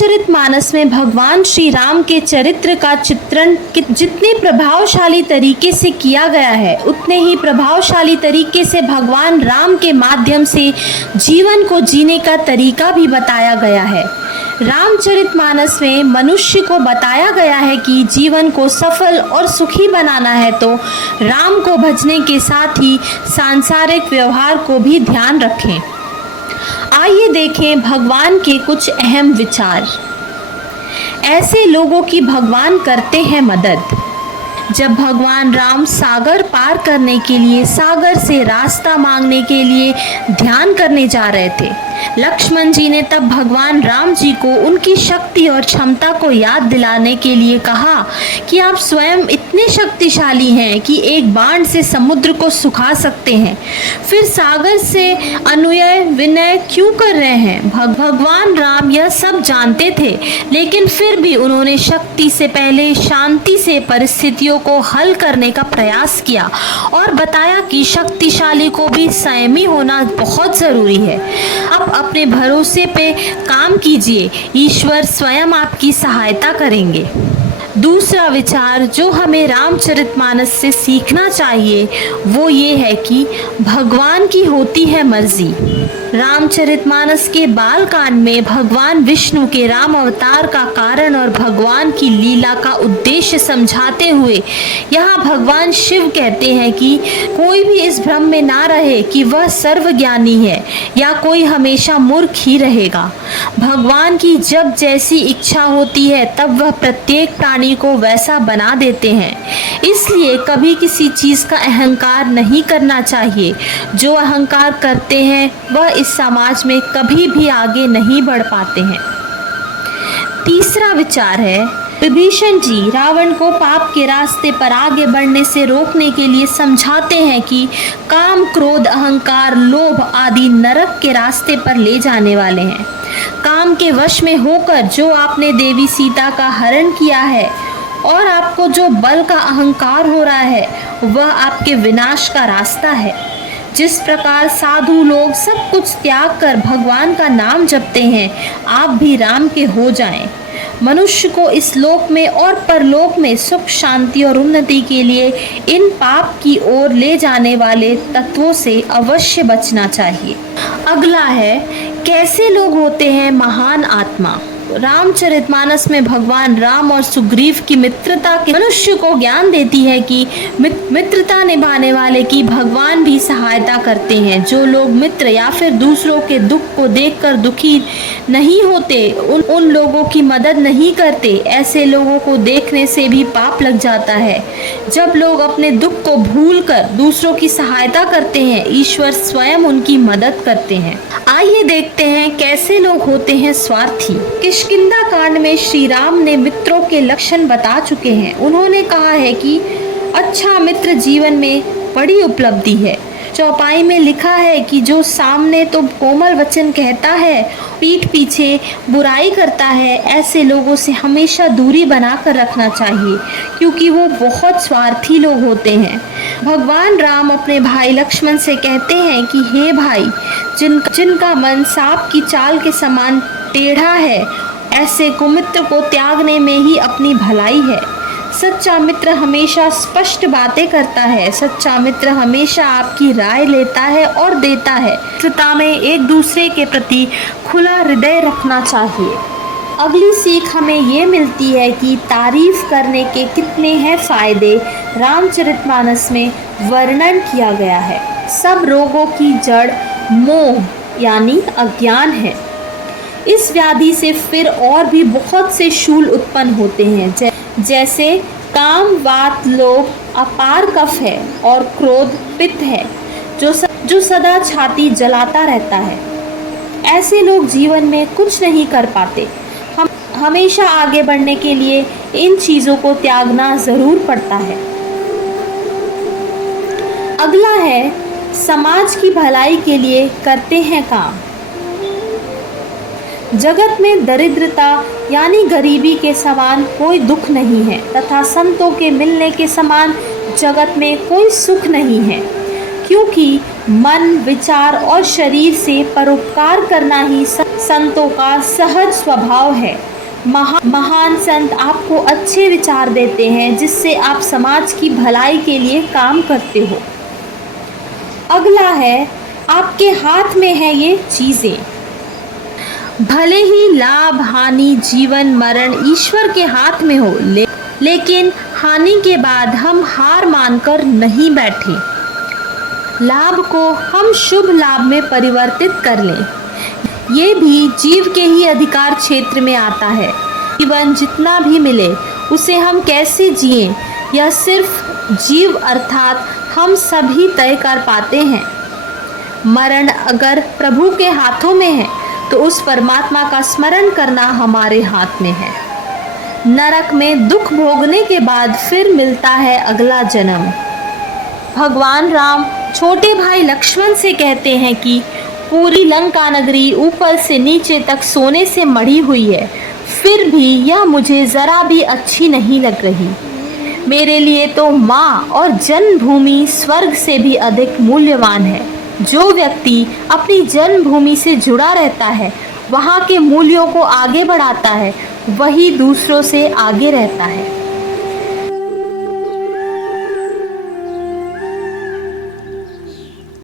रामचरितमानस में भगवान श्री राम के चरित्र का चित्रण जितने प्रभावशाली तरीके से किया गया है, उतने ही प्रभावशाली तरीके से भगवान राम के माध्यम से जीवन को जीने का तरीका भी बताया गया है। रामचरितमानस में मनुष्य को बताया गया है कि जीवन को सफल और सुखी बनाना है तो राम को भजने के साथ ही सांसारिक व्यवहार को भी ध्यान रखें। आइए देखें भगवान के कुछ अहम विचार। ऐसे लोगों की भगवान करते हैं मदद। जब भगवान राम सागर पार करने के लिए सागर से रास्ता मांगने के लिए ध्यान करने जा रहे थे, लक्ष्मण जी ने तब भगवान राम जी को उनकी शक्ति और क्षमता को याद दिलाने के लिए कहा कि आप स्वयं इतने शक्तिशाली हैं कि एक बाण से समुद्र को सुखा सकते हैं, फिर सागर से अनुनय विनय क्यों कर रहे हैं। भगवान राम यह सब जानते थे, लेकिन फिर भी उन्होंने शक्ति से पहले शांति से परिस्थितियों को हल करने का प्रयास किया और बताया कि शक्तिशाली को भी संयमी होना बहुत जरूरी है। अब अपने भरोसे पे काम कीजिए, ईश्वर स्वयं आपकी सहायता करेंगे। दूसरा विचार जो हमें रामचरितमानस से सीखना चाहिए वो ये है कि भगवान की होती है मर्जी। रामचरितमानस के बाल कांड में भगवान विष्णु के राम अवतार का कारण और भगवान की लीला का उद्देश्य समझाते हुए यहाँ भगवान शिव कहते हैं कि कोई भी इस भ्रम में ना रहे कि वह सर्वज्ञानी है या कोई हमेशा मूर्ख ही रहेगा। भगवान की जब जैसी इच्छा होती है तब वह प्रत्येक प्राणी को वैसा बना देते हैं, इसलिए कभी किसी चीज़ का अहंकार नहीं करना चाहिए। जो अहंकार करते हैं वह इस समाज में कभी भी आगे नहीं बढ़ पाते हैं। तीसरा विचार है, विभीषण जी रावण को पाप के रास्ते पर आगे बढ़ने से रोकने के लिए समझाते हैं कि काम क्रोध अहंकार लोभ आदि नरक के रास्ते पर ले जाने वाले हैं। काम के वश में होकर जो आपने देवी सीता का हरण किया है और आपको जो बल का अहंकार हो रहा है वह आपके विनाश का रास्ता है। जिस प्रकार साधु लोग सब कुछ त्याग कर भगवान का नाम जपते हैं, आप भी राम के हो जाएं। मनुष्य को इस लोक में और परलोक में सुख शांति और उन्नति के लिए इन पाप की ओर ले जाने वाले तत्वों से अवश्य बचना चाहिए। अगला है, कैसे लोग होते हैं महान आत्मा। रामचरितमानस में भगवान राम और सुग्रीव की मित्रता के मनुष्य को ज्ञान देती है कि मित्रता निभाने वाले की भगवान भी सहायता करते हैं। जो लोग मित्र या फिर दूसरों के दुख को देखकर दुखी नहीं होते, उन लोगों की मदद नहीं करते, ऐसे लोगों को देखने से भी पाप लग जाता है। जब लोग अपने दुख को भूलकर दूसरों की सहायता करते हैं, ईश्वर स्वयं उनकी मदद करते हैं। आइए देखते हैं कैसे लोग होते हैं स्वार्थी। किष्किंधा कांड में श्री राम ने मित्रों के लक्षण बता चुके हैं। उन्होंने कहा है कि अच्छा मित्र जीवन में बड़ी उपलब्धि है। चौपाई में लिखा है कि जो सामने तो कोमल वचन कहता है, पीठ पीछे बुराई करता है, ऐसे लोगों से हमेशा दूरी बनाकर रखना चाहिए, क्योंकि वो बहुत स्वार्थी लोग होते हैं। भगवान राम अपने भाई लक्ष्मण से कहते हैं कि हे भाई, जिनका मन सांप की चाल के समान टेढ़ा है, ऐसे कुमित्र को त्यागने में ही अपनी भलाई है। सच्चा मित्र हमेशा स्पष्ट बातें करता है। सच्चा मित्र हमेशा आपकी राय लेता है और देता है। मित्रता में एक दूसरे के प्रति खुला हृदय रखना चाहिए। अगली सीख हमें ये मिलती है कि तारीफ करने के कितने हैं फायदे रामचरितमानस में वर्णन किया गया है। सब रोगों की जड़ मोह यानी अज्ञान है। इस व्याधि से फिर और भी बहुत से शूल उत्पन्न होते हैं, जैसे काम वात लोभ अपार कफ है और क्रोध पित्त है जो सदा छाती जलाता रहता है। ऐसे लोग जीवन में कुछ नहीं कर पाते। हम हमेशा आगे बढ़ने के लिए इन चीज़ों को त्यागना ज़रूर पड़ता है। अगला है, समाज की भलाई के लिए करते हैं काम। जगत में दरिद्रता यानी गरीबी के समान कोई दुख नहीं है तथा संतों के मिलने के समान जगत में कोई सुख नहीं है, क्योंकि मन विचार और शरीर से परोपकार करना ही संतों का सहज स्वभाव है। महान संत आपको अच्छे विचार देते हैं जिससे आप समाज की भलाई के लिए काम करते हो। अगला है, आपके हाथ में है ये चीज़ें। भले ही लाभ हानि जीवन मरण ईश्वर के हाथ में हो, लेकिन हानि के बाद हम हार मानकर नहीं बैठे। लाभ को हम शुभ लाभ में परिवर्तित कर लें। ये भी जीव के ही अधिकार क्षेत्र में आता है। जीवन जितना भी मिले उसे हम कैसे जिएं, यह सिर्फ जीव अर्थात हम सभी तय कर पाते हैं। मरण अगर प्रभु के हाथों में है तो उस परमात्मा का स्मरण करना हमारे हाथ में है। नरक में दुख भोगने के बाद फिर मिलता है अगला जन्म। भगवान राम छोटे भाई लक्ष्मण से कहते हैं कि पूरी लंका नगरी ऊपर से नीचे तक सोने से मढ़ी हुई है, फिर भी यह मुझे ज़रा भी अच्छी नहीं लग रही। मेरे लिए तो माँ और जन्मभूमि स्वर्ग से भी अधिक मूल्यवान है। जो व्यक्ति अपनी जन्मभूमि से जुड़ा रहता है, वहाँ के मूल्यों को आगे बढ़ाता है, वही दूसरों से आगे रहता है।